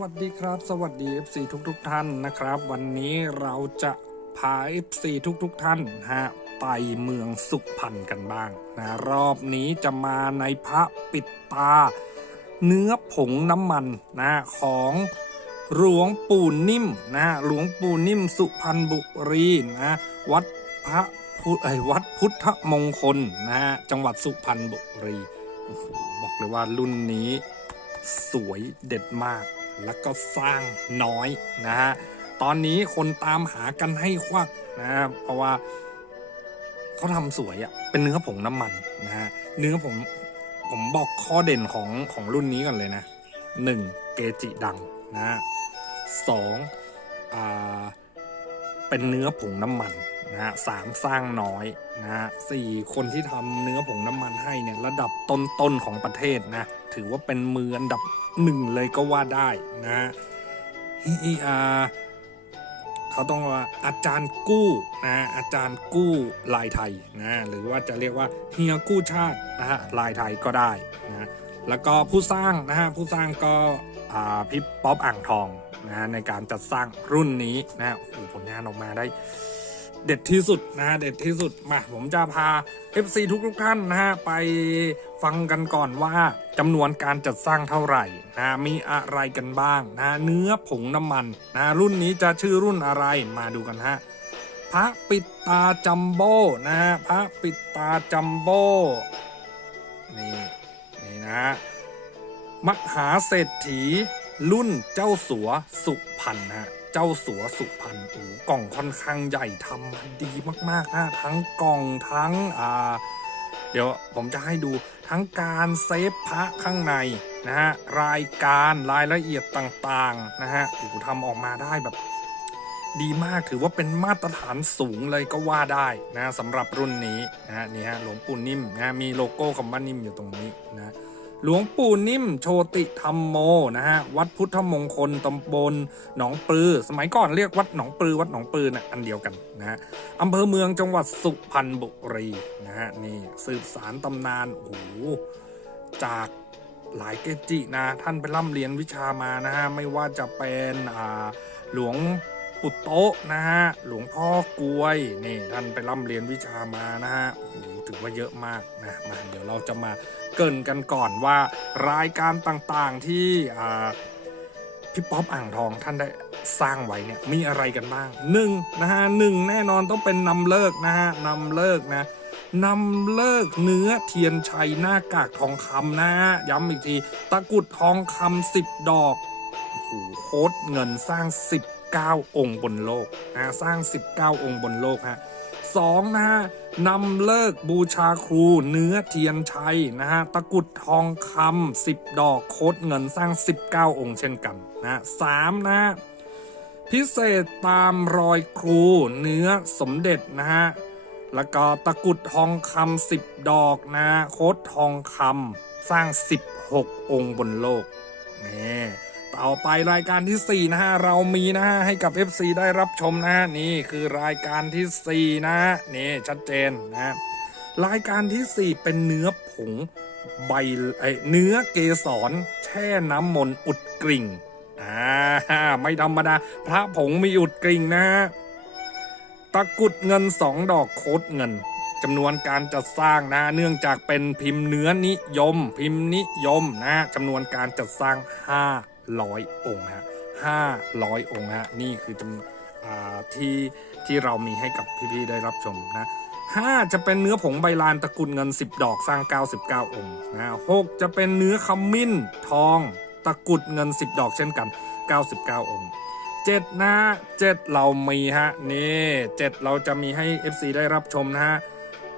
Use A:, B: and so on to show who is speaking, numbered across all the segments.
A: วัสดีครับ สวัสดี FC ทุกทุกๆท่านนะครับ วันนี้เราจะพา FC ทุกทุกๆท่านฮะไปเมืองสุพรรณกันบ้างนะรอบนี้จะมาในพระปิดตา เนื้อผงน้ำมันนะของหลวงปู่นิ่มนะหลวงปู่นิ่มสุพรรณบุรีนะวัดพระพุทธเอ้ยวัดพุทธมงคลนะจังหวัดสุพรรณบุรีบอกเลยว่ารุ่นนี้สวยเด็ดมาก แล้วก็สร้างน้อยนะฮะตอนนี้คนตามหากันให้ควักนะฮะเพราะว่าเขาทำสวยอะเป็นเนื้อผงน้ำมันนะฮะเนื้อผมผมบอกข้อเด่นของของรุ่นนี้ก่อนเลยนะหนึ่งเกจิดังนะฮะสองอ่าเป็นเนื้อผงน้ำมันนะฮะสามสร้างน้อยนะฮะสี่คนที่ทำเนื้อผงน้ำมันให้เนี่ยระดับต้นๆของประเทศนะ ถือว่าเป็นมืออันดับ หนึ่งเลยก็ว่าได้นะฮะฮีอาเขาต้องว่าอาจารย์กู้นะอาจารย์กู้ลายไทยนะหรือว่าจะเรียกว่าเฮียกู้ชาตินะฮะลายไทยก็ได้นะแล้วก็ผู้สร้างนะฮะผู้สร้างก็พี่ป๊อปอ่างทองนะในการจัดสร้างรุ่นนี้นะโอ้ผลงานออกมาได้ เด็ดที่สุดนะฮะเด็ดที่สุดมาผมจะพา FC ทุกทุกท่านนะฮะไปฟังกันก่อนว่าจำนวนการจัดสร้างเท่าไหร่นะมีอะไรกันบ้างนะเนื้อผงน้ำมันนะรุ่นนี้จะชื่อรุ่นอะไรมาดูกันฮะพระปิดตาจัมโบ้นะฮะพระปิดตาจัมโบ้นี่นี่นะมหาเศรษฐีรุ่นเจ้าสัวสุพรรณนะฮะ เจ้าสัวสุพรรณโอ้โหกล่องค่อนข้างใหญ่ทำมาดีมากๆนะทั้งกล่องทั้งอ่าเดี๋ยวผมจะให้ดูทั้งการเซฟพระข้างในนะฮะรายการรายละเอียดต่างๆนะฮะโอ้โหทำออกมาได้แบบดีมากถือว่าเป็นมาตรฐานสูงเลยก็ว่าได้นะสำหรับรุ่นนี้นะฮะนี่ฮะหลวงปู่นิ่มนะมีโลโก้คำว่านิ่มอยู่ตรงนี้นะ หลวงปู่นิ่มโชติธรรมโมนะฮะวัดพุทธมงคลตำบลหนองปลือ สมัยก่อนเรียกวัดหนองปลือวัดหนองปลือนะอันเดียวกันนะฮะอำเภอเมืองจังหวัดสุพรรณบุรีนะฮะนี่สืบสารตำนานโอ้โหจากหลายเกจินะท่านไปร่ำเรียนวิชามานะฮะไม่ว่าจะเป็นอ่าหลวง ปุตโตะนะฮะหลวงพ่อกลวยนี่ท่านไปร่ำเรียนวิชามานะฮะโอ้โหถือว่าเยอะมากนะมาเดี๋ยวเราจะมาเกินกันก่อนว่ารายการต่างๆที่พี่ป๊อปอ่างทองท่านได้สร้างไว้เนี่ยมีอะไรกันบ้างหนึ่งนะฮะหนึ่งแน่นอนต้องเป็นนำเลิกนะฮะนำเลิกนะนำเลิกเนื้อเทียนชัยหน้ากากทองคำนะฮะย้ำอีกทีตะกุดทองคำสิบดอกโอ้โหโคตรเงินสร้าง 19 องค์บนโลกนะสร้าง 19 องค์บนโลกฮะสองนะฮะนำเลิกบูชาครูเนื้อเทียนชัยนะฮะตะกุดทองคำสิบดอกโคดเงินสร้าง 19 องค์เช่นกันนะสามนะฮะพิเศษตามรอยครูเนื้อสมเด็จนะฮะแล้วก็ตะกุดทองคำสิบดอกนะฮะโคดทองคำสร้าง 16 องค์บนโลกนี่ ต่อไปรายการที่ 4 นะฮะ เรามีนะฮะ ให้กับ FC ได้รับชมนะฮะ นี่คือรายการทีสี่4 นะฮะ นี่ชัดเจนนะฮะ รายการทีสี่ 4 เป็นเนื้อผงใบไอเนื้อเกสรแช่น้ำมนต์อุดกริ่งอ่าไม่ธรรมดา พระผงมีอุดกริ่งนะฮะตะกุดเงินสองดอกโคดเงินจำนวนการจัดสร้างนะเนื่องจากเป็นพิมพ์เนื้อนิยม พิมพ์นิยมนะจำนวนการจัดสร้าง 500 องค์ฮะ500 องค์ฮะนี่คือจำที่ที่เรามีให้กับพี่ๆได้รับชมนะห้าจะเป็นเนื้อผงใบลานตะกุดเงิน 10 ดอกสร้าง 99 องค์นะหกจะเป็นเนื้อขมิ้นทองตะกุดเงิน 10 ดอกเช่นกัน 99 องค์เจ็ดนะฮะเจ็ดเรามีฮะนี่เจ็ดเราจะมีให้ FC ได้รับชมนะฮะ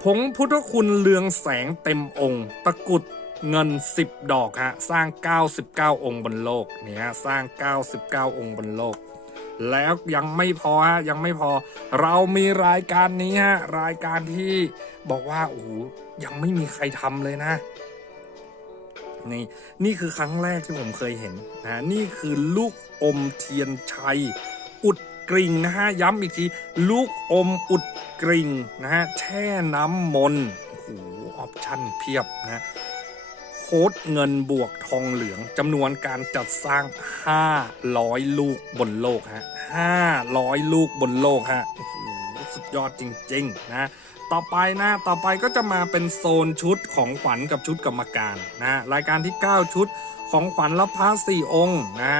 A: ผงพุทธคุณเลืองแสงเต็มองค์ ตะกุด เงิน 10 ดอกฮะสร้าง 99 องค์บนโลกเนี่ย สร้าง 99 องค์บนโลก แล้วยังไม่พอฮะยังไม่พอ เรามีรายการนี้ฮะรายการที่บอกว่าโอ้โหยังไม่มีใครทำเลยนะ นี่นี่คือครั้งแรกที่ผมเคยเห็นนะนี่คือลูกอมเทียนชัย อุดกริ่งนะฮะย้ำอีกทีลูกอมอุดกริ่งนะฮะแช่น้ำมนต์โอ้โหออปชั่นเพียบนะ ค้ดเงินบวกทองเหลืองจำนวนการจัดสร้าง 500 ลูกบนโลกฮะ 500 ลูกบนโลกฮะสุดยอดจริง ๆ นะต่อไปนะต่อไปก็จะมาเป็นโซนชุดของขวัญกับชุดกรรมการนะรายการที่ 9 ชุดของขวัญรับพระ4องค์นะ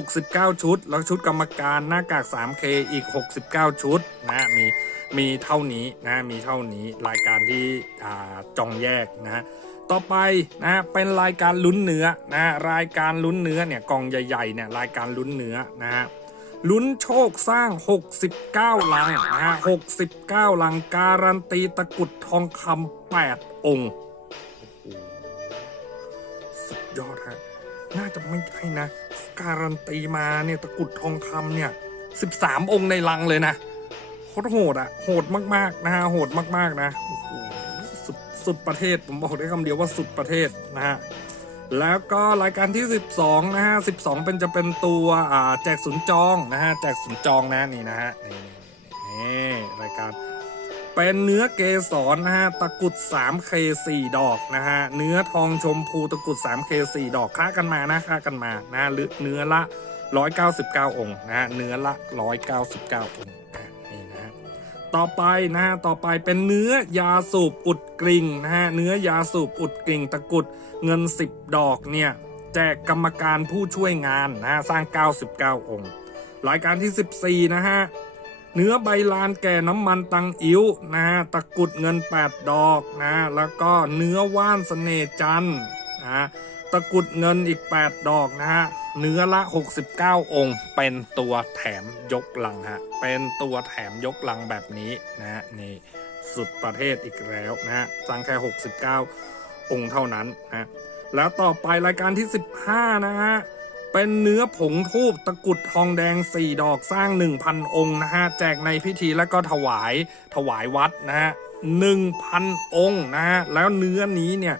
A: 69 ชุด แล้วชุดกรรมการหน้ากาก 3K อีก 69 ชุดนะมีมีเท่านี้นะมีเท่านี้รายการที่จองแยกนะ ต่อไปนะเป็นรายการลุ้นเนื้อนะรายการลุ้นเนื้อเนี่ยกล่องใหญ่ๆเนี่ยรายการลุ้นเนื้อนะฮะลุ้นโชคสร้าง 69 ลังนะฮะ69 ลังการันตีตะกุดทองคำ8องค์สุดยอดฮะน่าจะไม่ใช่นะ การันตีมาเนี่ยตะกุดทองคำเนี่ย 13 องค์ในลังเลยนะโคตรโหดอะโหดมากๆนะฮะโหดมากๆนะโอ้โห สุดประเทศ ผมบอกได้คำเดียวว่าสุดประเทศนะฮะแล้วก็รายการที่ 12 นะฮะ 12 เป็นจะเป็นตัวอ่าแจกศูนย์จองนะฮะ แจกศูนย์จองนะนี่นะฮะนี่นี่รายการเป็นเนื้อเกสรนะฮะตะกุด 3K 4 ดอกนะฮะเนื้อทองชมพูตะกุด 3K 4 ดอกค้ากันมานะค้ากันมานะหรือเนื้อละ 199 องค์นะฮะเนื้อละ 199 องค์ ต่อไปนะฮะต่อไปเป็นเนื้อยาสูบอุดกริ่งนะฮะเนื้อยาสูบอุดกริ่งตะกุดเงิน 10 ดอกเนี่ยแจกกรรมการผู้ช่วยงานนะฮะสร้าง 99 องค์รายการที่ 14 นะฮะเนื้อใบลานแก่น้ำมันตังอิ๋วนะฮะตะกุดเงิน 8 ดอกนะแล้วก็เนื้อว่านเสน่จันทร์ นะฮะตะกุดเงินอีก 8 ดอกนะฮะเนื้อละ 69 องค์ เป็นตัวแถมยกลังฮะเป็นตัวแถมยกลังแบบนี้นะฮะนี่สุดประเทศอีกแล้วนะฮะสร้างแค่ 69 องค์เท่านั้นนะแล้วต่อไปรายการที่ 15 นะฮะเป็นเนื้อผงทูบตะกุดทองแดง 4 ดอกสร้าง 1,000 องค์นะฮะแจกในพิธีแล้วก็ถวายถวายวัดนะฮะ1,000 องค์นะฮะแล้วเนื้อนี้เนี่ย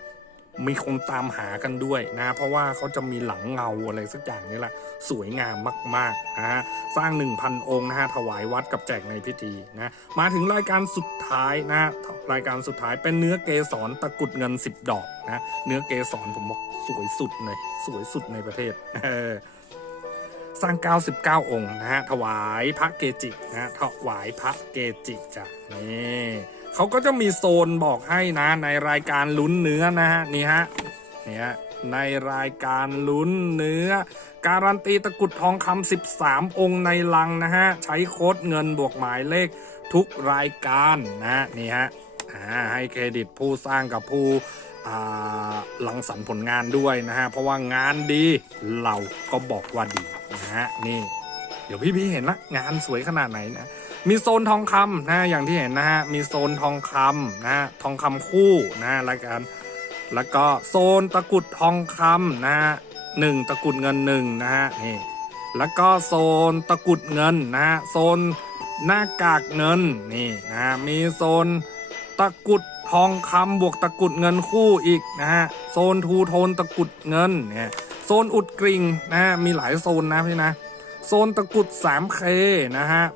A: มีคนตามหากันด้วยนะ เพราะว่าเขาจะมีหลังเงาอะไรสักอย่างนี่แหละ สวยงามมากๆนะฮะสร้าง 1,000 องค์นะฮะถวายวัดกับแจกในพิธีนะมาถึงรายการสุดท้ายนะรายการสุดท้ายเป็นเนื้อเกสรตะกุดเงิน 10 ดอกนะเนื้อเกสรผมบอกสวยสุดเลยสวยสุดในประเทศเออสร้าง 99 องค์นะฮะถวายพระเกจินะถวายพระเกจิจ้ะนี่ เขาก็จะมีโซนบอกให้นะในรายการลุ้นเนื้อนะฮะนี่ฮะนี่ฮะในรายการลุ้นเนื้อ การันตีตะกุดทองคำ13 องค์ในลังนะฮะใช้โค้ดเงินบวกหมายเลขทุกรายการนะนี่ฮะให้เครดิตผู้สร้างกับผู้อ่าลังสรรผลงานด้วยนะฮะ เพราะว่างานดีเราก็บอกว่าดีนะฮะนี่ เดี๋ยวพี่ๆเห็นละงานสวยขนาดไหนนะมีโซนทองคำนะอย่างที่เห็นนะฮะมีโซนทองคำนะทองคำคู่นะรายการแล้วก็โซนตะกุดทองคำนะฮะหนึ่งตะกุดเงินหนึ่งนะฮะนี่แล้วก็โซนตะกุดเงินนะฮะโซนหน้ากากเงินนี่นะฮะมีโซนตะกุดทองคำบวกตะกุดเงินคู่อีกนะฮะโซนทูโทนตะกุดเงินเนี่ยโซนอุดกริ่งนะฮะมีหลายโซนนะพี่นะ โซนตะกุด 3K นะฮะ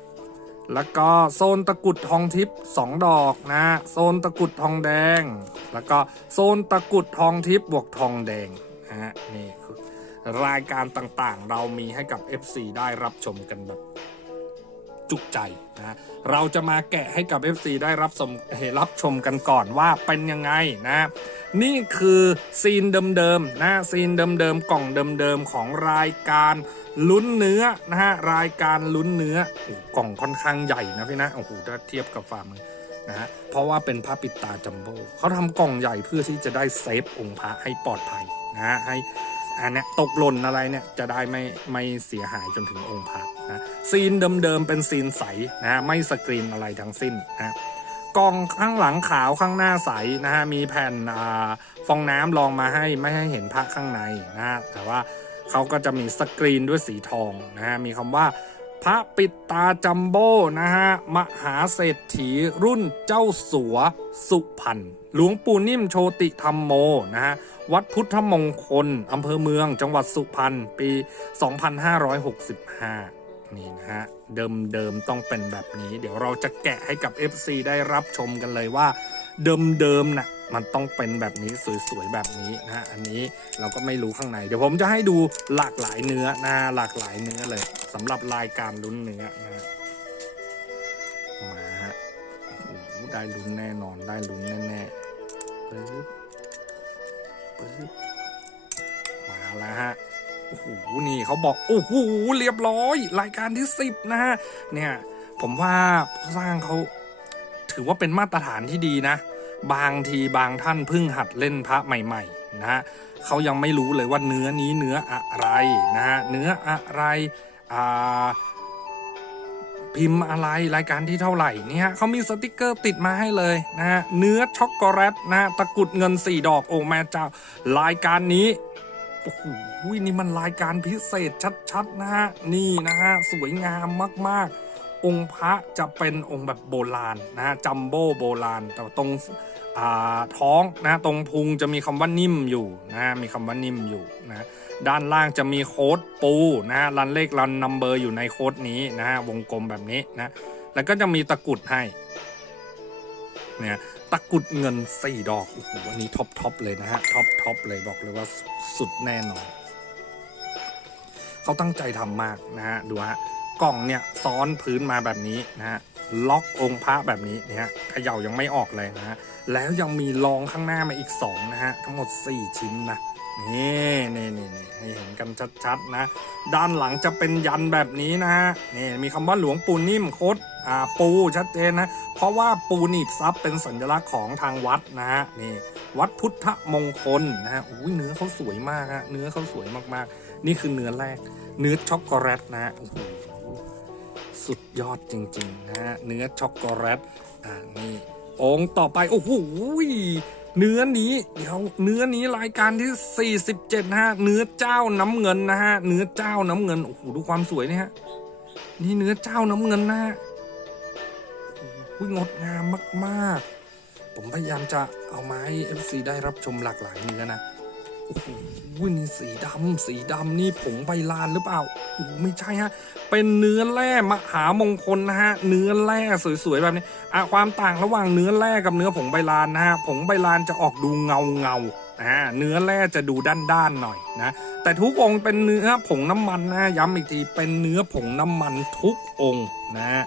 A: แล้วก็โซนตะกุดทองทิพย์2ดอกนะ โซนตะกุดทองแดง แล้วก็โซนตะกุดทองทิพย์บวกทองแดงนะฮะนี่คือรายการต่างๆ เรามีให้กับ FC ได้รับชมกันแบบจุกใจนะเราจะมาแกะให้กับ FC ได้รับชมเอ่อรับชมกันก่อนว่าเป็นยังไงนะ นี่คือซีนเดิมๆนะซีนเดิมๆกล่องเดิมๆของรายการ ลุ้นเนื้อนะฮะรายการลุ้นเนื้อโอ้โหกล่องค่อนข้างใหญ่นะพี่นะโอ้โหถ้าเทียบกับฝ่ามือนะฮะเพราะว่าเป็นผ้าปิดตาจัมโบ้เขาทำกล่องใหญ่เพื่อที่จะได้เซฟองค์พระให้ปลอดภัยนะฮะให้อันเนี้ยตกหล่นอะไรเนี่ยจะได้ไม่ไม่เสียหายจนถึงองค์พระนะซีนเดิมๆเป็นซีนใสนะฮะไม่สกรีนอะไรทั้งสิ้นนะกล่องข้างหลังขาวข้างหน้าใสนะฮะมีแผ่นอ่าฟองน้ำรองมาให้ไม่ให้เห็นพระข้างในนะฮะแต่ว่า เขาก็จะมีสกรีนด้วยสีทองนะฮะมีคำว่า พระปิดตาจัมโบ้นะฮะมหาเศรษฐีรุ่นเจ้าสัวสุพรรณหลวงปู่นิ่มโชติธรรมโมนะฮะวัดพุทธมงคลอำเภอเมืองจังหวัดสุพรรณปี 2565นี่นะฮะเดิมเดิมๆต้องเป็นแบบนี้ เดี๋ยวเราจะแกะให้กับ FC ได้รับชมกันเลยว่า เดิมเดิมๆน่ะ มันต้องเป็นแบบนี้สวยๆแบบนี้นะฮะอันนี้เราก็ไม่รู้ข้างในเดี๋ยวผมจะให้ดูหลากหลายเนื้อนะหลากหลายเนื้อเลยสำหรับรายการลุ้นเนื้อนะมาฮะโอ้ได้ลุ้นแน่นอนได้ลุ้นแน่ๆปึ๊บปึ๊บมาแล้วฮะโอ้โหนี่เขาบอกโอ้โหเรียบร้อย รายการที่สิบนะฮะเนี่ยผมว่าผู้สร้างเขาถือว่าเป็นมาตรฐานที่ดีนะ บางทีบางท่านเพิ่งหัดเล่นพระใหม่ๆนะฮะเขายังไม่รู้เลยว่าเนื้อนี้เนื้ออะไรนะฮะเนื้ออะไรอ่าพิมพ์อะไรรายการที่เท่าไหร่นี่ฮะเขามีสติกเกอร์ติดมาให้เลยนะฮะเนื้อช็อกโกแลตนะตะกุดเงินสี่ดอกโอ้แม่เจ้ารายการนี้โอ้โหนี่มันรายการพิเศษชัดๆนะฮะนี่นะฮะสวยงามมากๆ องค์พระจะเป็นองค์แบบโบราณนะฮะจัมโบ้โบราณ แต่ตรงท้องนะตรงพุงจะมีคำว่านิ่มอยู่นะมีคำว่านิ่มอยู่นะด้านล่างจะมีโค้ดปูนะฮะรันเลขรันนัมเบอร์อยู่ในโค้ดนี้นะฮะวงกลมแบบนี้นะแล้วก็จะมีตะกรุดให้เนี่ยตะกรุดเงินสี่ดอกโอ้โหอันนี้ท็อปท็อปเลยนะฮะท็อปท็อปเลยบอกเลยว่าสุดแน่นอน เขาตั้งใจทำมากนะฮะดูฮะ กล่องเนี่ยซ้อนพื้นมาแบบนี้นะฮะล็อกองค์พระแบบนี้เนี่ยฮะเขย่ายังไม่ออกเลยนะฮะแล้วยังมีรองข้างหน้ามาอีก2นะฮะทั้งหมด 4 ชิ้นนะนี่นี่นี่นี่ให้เห็นกันชัดๆนะ ด้านหลังจะเป็นยันแบบนี้นะฮะนี่มีคำว่าหลวงปู่นิ่มโคดอ่าปูชัดเจนนะเพราะว่าปูหนีบซับเป็นสัญลักษณ์ของทางวัดนะฮะนี่วัดพุทธมงคลนะฮะอุ้ยเนื้อเขาสวยมากฮะเนื้อเขาสวยมากๆ นี่คือเนื้อแรก เนื้อช็อกโกแลตนะฮะโอ้โห สุดยอดจริงๆนะฮะเนื้อช็อกโกแลตอ่านี่องค์ต่อไป โอ้โหเนื้อนี้เดี๋ยวเนื้อนี้รายการที่ 47นะฮะเนื้อเจ้าน้ำเงินนะฮะเนื้อเจ้าน้ำเงินโอ้โหดูความสวยนี่ฮะนี่เนื้อเจ้าน้ำเงินนะฮะโอ้โหงดงามมาก ๆ ผมพยายามจะเอามาให้ FC ได้รับชมหลากหลายเนื้อนะ โอ้โหนี่สีดำสีดำนี่ผงใบลานหรือเปล่าโอ้ไม่ใช่ฮะ เป็นเนื้อแร่มหามงคลนะฮะ เนื้อแร่สวยๆแบบนี้อะความต่างระหว่างเนื้อแร่กับเนื้อผงใบลานนะฮะ ผงใบลานจะออกดูเงาเงาๆอ่าเนื้อแร่จะดูด้านๆหน่อยนะ แต่ทุกองค์เป็นเนื้อผงน้ำมันนะย้ำอีกทีเป็นเนื้อผงน้ำมันทุกองค์นะ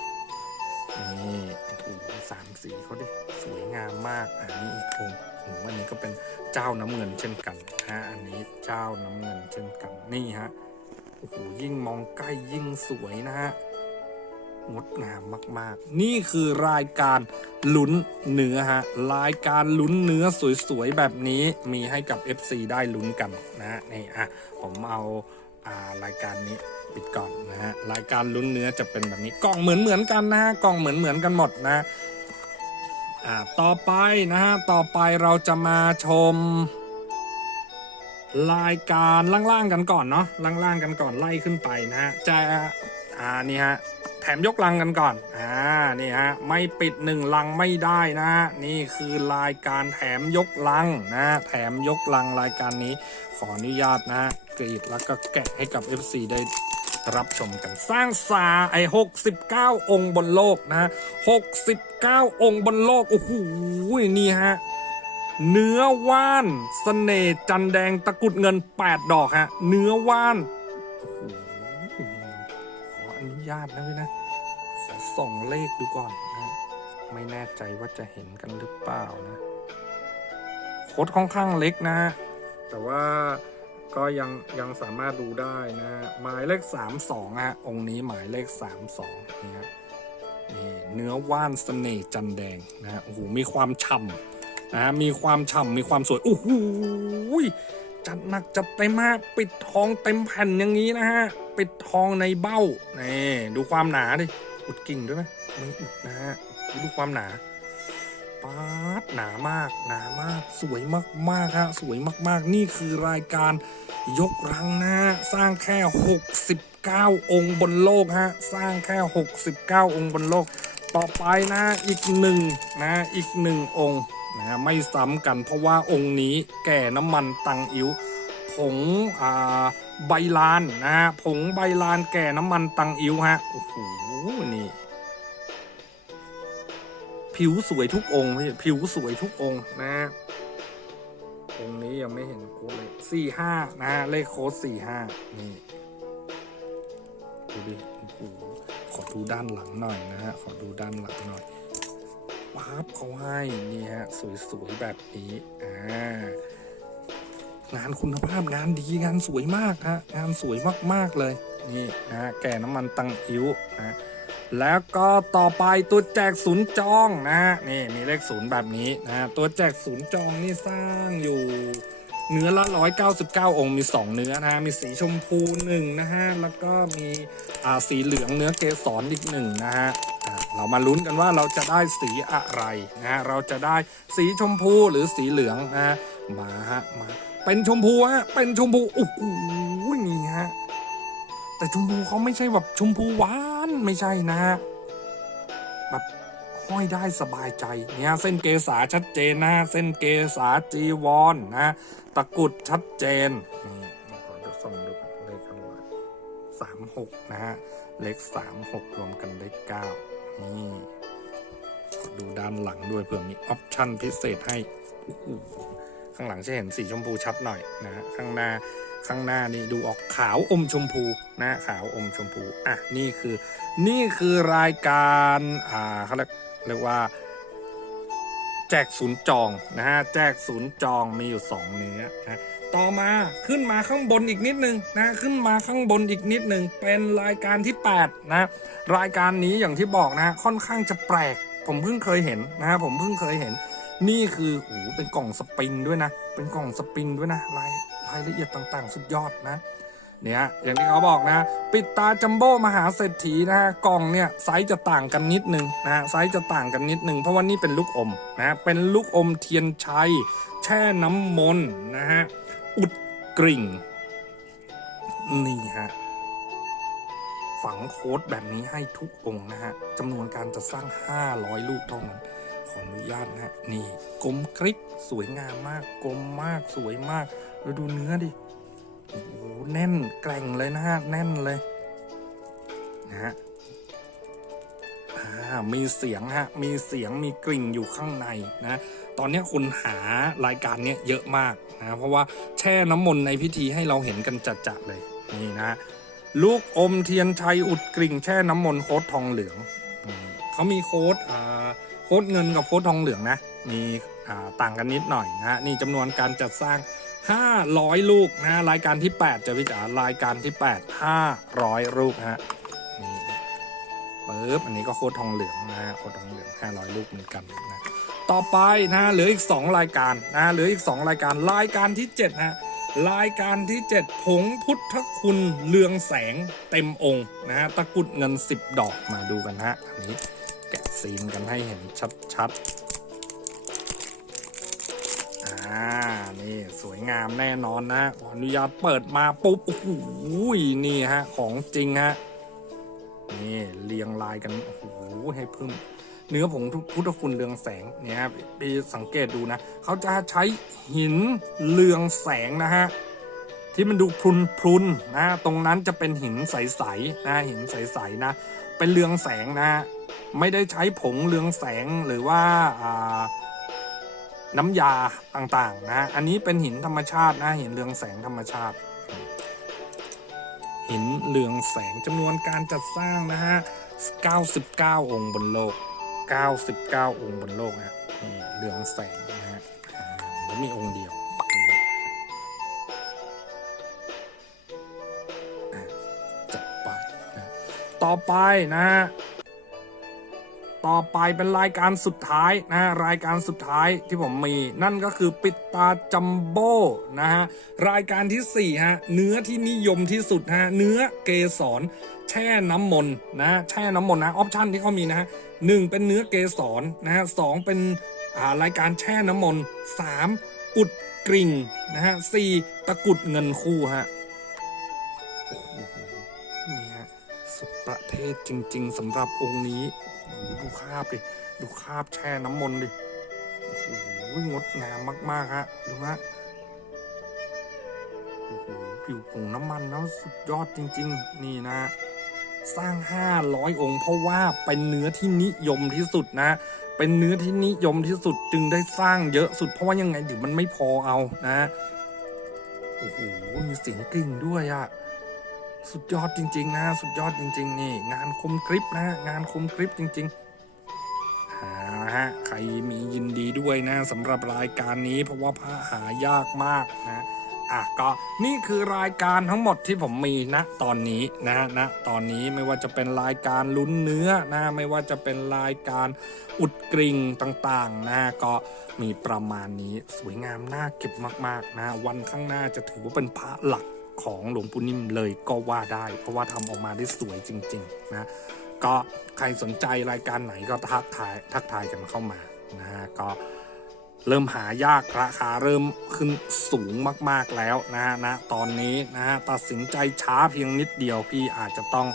A: เจ้าน้ำเงินเช่นกันนะอันนี้เจ้าน้ำเงินเช่นกันนี่ฮะโอ้โหยิ่งมองใกล้ยิ่งสวยนะฮะงดงามมาก ๆ นี่คือรายการลุ้นเนื้อฮะรายการลุ้นเนื้อสวย ๆ แบบนี้มีให้กับ FC ได้ลุ้นกันนะฮะนี่อะผมเอาอ่ารายการนี้ปิดก่อนนะฮะรายการลุ้นเนื้อจะเป็นแบบนี้กล่องเหมือนเหมือนๆกันนะฮะกล่องเหมือนเหมือนๆกันหมดนะ อ่าต่อไปนะฮะต่อไปเราจะมาชม รายการล่างๆกันก่อนเนาะล่างๆกันก่อนไล่ขึ้นไปนะฮะจะอ่านี่ฮะแถมยกลังกันก่อน อ่า นี่ฮะ ไม่ปิดหนึ่งลังไม่ได้นะฮะ นี่คือรายการแถมยกลังนะฮะแถมยกลังรายการนี้ ขออนุญาตนะฮะ กรีดแล้วก็แกะให้กับ FC ได้ รับชมกันสร้างสาไอ้69องค์บนโลกนะฮะ69องค์บนโลก โอ้โหนี่ฮะ เนื้อว่านสเสน่จันแดงตะกุดเงิน8ดอกฮะ เนื้อว่านโอ้โหขออนุญาตนะพี่นะขอส่องเลขดูก่อนนะ ไม่แน่ใจว่าจะเห็นกันหรือเปล่านะโคดค่อนข้างเล็กนะฮะแต่ว่า ก็ยังยังสามารถดูได้นะหมายเลข 32ฮะองค์นี้หมายเลข 32นี่ฮะนี่เนื้อว่านสเสน่ห์จันแดงนะฮะโอ้โหมีความฉ่ำนะมีความฉ่ำมีความสวยโอ้โหจัดหนักจัดเต็มมากปิดทองเต็มแผ่นอย่างนี้นะฮะปิดทองในเบ้านี่ดูความหนาดิอุดกิ่งด้วยไหมไม่อุดนะฮะดูความหนา ป๊าดหนามากหนามาก สวยมากๆฮะสวยมากๆ นี่คือรายการยกรังนะสร้างแค่ 69 องค์บนโลกฮะสร้างแค่ 69 องค์บนโลก ต่อไปนะอีกหนึ่งนะอีกหนึ่งองค์นะไม่ซ้ำกันเพราะว่าองค์นี้แก่น้ำมันตังอิ๋วผงอ่าใบลานนะฮะผงใบลานแก่น้ำมันตังอิ๋วฮะโอ้โหนี่ ผิวสวยทุกองค์ผิวสวยทุกองค์นะองค์นี้ยังไม่เห็นโค้ดเลยสี่ห้านะ เลขโค้ดสี่ห้านี่ดูดิโอ้โหขอดูด้านหลังหน่อยนะฮะ ขอดูด้านหลังหน่อยปั๊บเขาให้นี่ฮะ สวยๆแบบนี้อ่างานคุณภาพงานดีงานสวยมากฮะ งานสวยมากๆเลย นี่นะฮะแก่น้ำมันตังอิ้วนะ แล้วก็ต่อไปตัวแจกศูนย์จองนะฮะนี่มีเลขศูนย์แบบนี้นะฮะตัวแจกศูนย์จองนี่สร้างอยู่เนื้อละ 199 องค์ มี 2 เนื้อนะฮะ มีสีชมพูหนึ่งนะฮะ แล้วก็มีอ่าสีเหลืองเนื้อเกสรอีกหนึ่งนะฮะเรามาลุ้นกันว่าเราจะได้สีอะไรนะฮะ เราจะได้สีชมพูหรือสีเหลืองนะฮะ มาฮะ มา เป็นชมพูฮะ เป็นชมพูโอ้โหนี่ฮะ แต่ชมพูเขาไม่ใช่แบบชมพูหวานไม่ใช่นะฮะแบบห้อยได้สบายใจเนี่ยเส้นเกษาชัดเจนนะเส้นเกษาจีวรนนะตะกุดชัดเจนนี่ขอดูส่องดูเลขอะไรสามหกนะฮะเลขสามหกรวมกันได้เก้านี่ดูด้านหลังด้วยเผื่อมีออปชั่นพิเศษให้ข้างหลังจะเห็นสีชมพูชัดหน่อยนะฮะข้างหน้า ข้างหน้านี่ดูออกขาวอมชมพูนะขาวอมชมพูอะนี่คือนี่คือรายการอ่าเขาเรียกเรียกว่า แจกศูนย์จองนะฮะแจกศูนย์จองมีอยู่ 2 เนื้อนะต่อมาขึ้นมาข้างบนอีกนิดนึงนะขึ้นมาข้างบนอีกนิดนึงเป็นรายการที่ 8 นะ รายการนี้อย่างที่บอกนะค่อนข้างจะแปลก ผมเพิ่งเคยเห็นนะผมเพิ่งเคยเห็น นี่คือโอ้เป็นกล่องสปริงด้วยนะ เป็นกล่องสปริงด้วยนะราย รายละเอียดต่างๆ สุดยอดนะเนี่ยอย่างที่เขาบอกนะ ปิดตาจัมโบ้มหาเศรษฐีนะฮะกล่องเนี่ยไซส์จะต่างกันนิดนึงนะฮะไซส์จะต่างกันนิดนึง เพราะว่านี่เป็นลูกอมนะเป็นลูกอมเทียนชัย แช่น้ำมนต์นะฮะอุดกริ่ง นี่ฮะฝังโค้ดแบบนี้ให้ทุกองค์นะฮะจำนวนการจะสร้าง 500 ลูกเท่านั้นขออนุญาตนะฮะนี่กลมกริบสวยงามมากกลมมากสวยมาก แล้วดูเนื้อดิโอ้โหแน่นแกร่งเลยนะฮะแน่นเลยนะฮะอ่ามีเสียงฮะ มีเสียงมีกลิ่นอยู่ข้างในนะ ตอนนี้คนหารายการเนี้ยเยอะมากนะ เพราะว่าแช่น้ำมนต์ในพิธีให้เราเห็นกันจัดๆเลย นี่นะ ลูกอมเทียนชัยอุดกริ่งแช่น้ำมนต์โค้ดทองเหลือง เขามีโค้ดอ่าโค้ดเงินกับโค้ดทองเหลืองนะ มีอ่าต่างกันนิดหน่อยนะนี่จำนวนการจัดสร้าง 500 ลูกนะรายการที่ 8จะพิจารรายการที่ 8 500 ลูกฮะนี่ปึ๊บอันนี้ก็โคตรทองเหลืองนะฮะโคตรทองเหลือง 500 ลูกเหมือนกันนะต่อไปนะเหลืออีก 2 รายการนะเหลืออีก 2 รายการรายการที่7ฮะรายการที่ 7 ผงพุทธคุณเรืองแสงเต็มองค์นะฮะตะกรุดเงิน 10 ดอกมาดูกันฮะอันนี้แกะซีนกันให้เห็นชัดามแน่นอนนะขออนุญาตเปิดมาปุ๊บโอ้โหนี่ฮะ ของจริงฮะนี่เรียงลายกันโอ้โหให้พึ่มเนื้อผงพุทธคุณเรืองแสงเนี่ยครับไปสังเกตดูนะเขาจะใช้หินเรืองแสงนะฮะที่มันดูพรุนพรุนๆนะตรงนั้นจะเป็นหินใสๆนะหินใสๆนะ เป็นเรืองแสงนะฮะไม่ได้ใช้ผงเรืองแสงหรือว่าอ่า น้ำยาต่างๆนะ อันนี้เป็นหินธรรมชาตินะหินเรืองแสงธรรมชาติ หินเรืองแสงจำนวนการจัดสร้างนะฮะ 99 องค์บนโลก 99 องค์บนโลกฮะนี่เรืองแสงนะฮะแล้วมีองค์เดียวจัดไป ต่อไปนะฮะ ต่อไปเป็นรายการสุดท้ายนะฮะรายการสุดท้ายที่ผมมี นั่นก็คือปิดตาจัมโบ้นะฮะรายการที่4ฮะเนื้อที่นิยมที่สุดฮะเนื้อเกสรแช่น้ำมนต์นะแช่น้ำมนต์นะออปชันที่เขามีนะฮะหนึ่งเป็นเนื้อเกสรนะฮะสองเป็นอ่ารายการแช่น้ำมนต์สามอุดกริ่งนะฮะสี่ตะกุดเงินคู่ฮะนี่ฮะสุดประเทศจริง ๆสำหรับองค์นี้ ดูคราบดิ ดูคราบแช่น้ำมนต์ดิ โอ้โหงดงามมาก ๆ ฮะ ดูฮะ โอ้โหผิวผงน้ำมันแล้วสุดยอดจริง ๆ นี่นะ สร้าง 500 องค์ เพราะว่าเป็นเนื้อที่นิยมที่สุดนะ เป็นเนื้อที่นิยมที่สุดจึงได้สร้างเยอะสุด เพราะว่ายังไงเดี๋ยวมันไม่พอเอานะ โอ้โห มีเสียงกริ่งด้วยอะ สุดยอดจริง ๆ นะ สุดยอดจริง ๆ นี่ งานคมกริบนะงานคมกริบจริงๆหาฮะใครมียินดีด้วยนะสำหรับรายการนี้เพราะว่าพระหายากมากนะอะก็นี่คือรายการทั้งหมดที่ผมมีณตอนนี้นะณตอนนี้ไม่ว่าจะเป็นรายการลุ้นเนื้อนะไม่ว่าจะเป็นรายการอุดกริ่งต่างๆนะก็มีประมาณนี้สวยงามน่าเก็บมากๆนะวันข้างหน้าจะถือว่าเป็นพระหลัก ของหลวงปู่นิ่มเลยก็ว่าได้ เพราะว่าทำออกมาได้สวยจริง ๆ นะ ก็ใครสนใจรายการไหนก็ทักทายทักทายกันเข้ามานะฮะก็เริ่มหายากราคาเริ่มขึ้นสูงมากๆแล้วนะฮะนะตอนนี้นะฮะตัดสินใจช้าเพียงนิดเดียวพี่อาจจะต้อง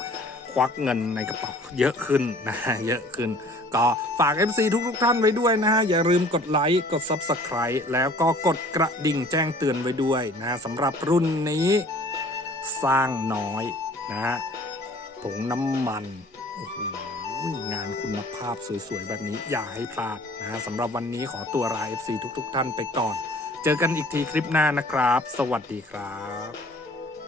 A: ควักเงินในกระเป๋าเยอะขึ้นนะฮะเยอะขึ้น ก็ฝาก MC ทุกทุกๆท่านไว้ด้วยนะฮะ อย่าลืมกดไลค์ กด Subscribe แล้วก็กดกระดิ่งแจ้งเตือนไว้ด้วยนะสำหรับรุ่นนี้สร้างน้อยนะฮะผงน้ำมันโอ้โหงานคุณภาพสวยๆ แบบนี้อย่าให้พลาดนะฮะสำหรับวันนี้ขอตัวลา FC ทุก ๆ ท่านไปก่อน เจอกันอีกทีคลิปหน้านะครับ สวัสดีครับ